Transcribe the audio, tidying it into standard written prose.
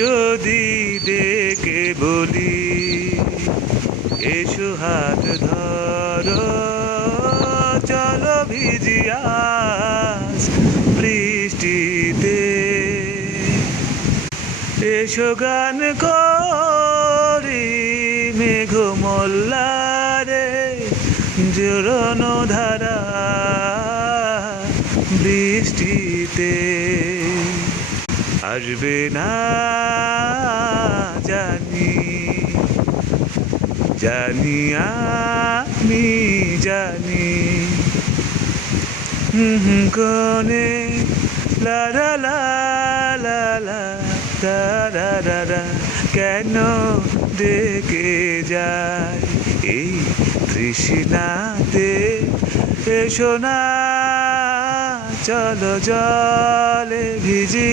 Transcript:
যদি ডেকে বলি এসো হাত ধরো চলো ভিজিয়া বৃষ্টিতে এসো গান করি মেঘ মোল্লারে জোরানো ধারা বৃষ্টিতে আসবে না জানি জানি আমি জানি কোনে লা লা লা লা লা রা রা রা রা কেন ডেকে যায় এই তৃষ্ণাতে এসো না চলো জলে ভিজি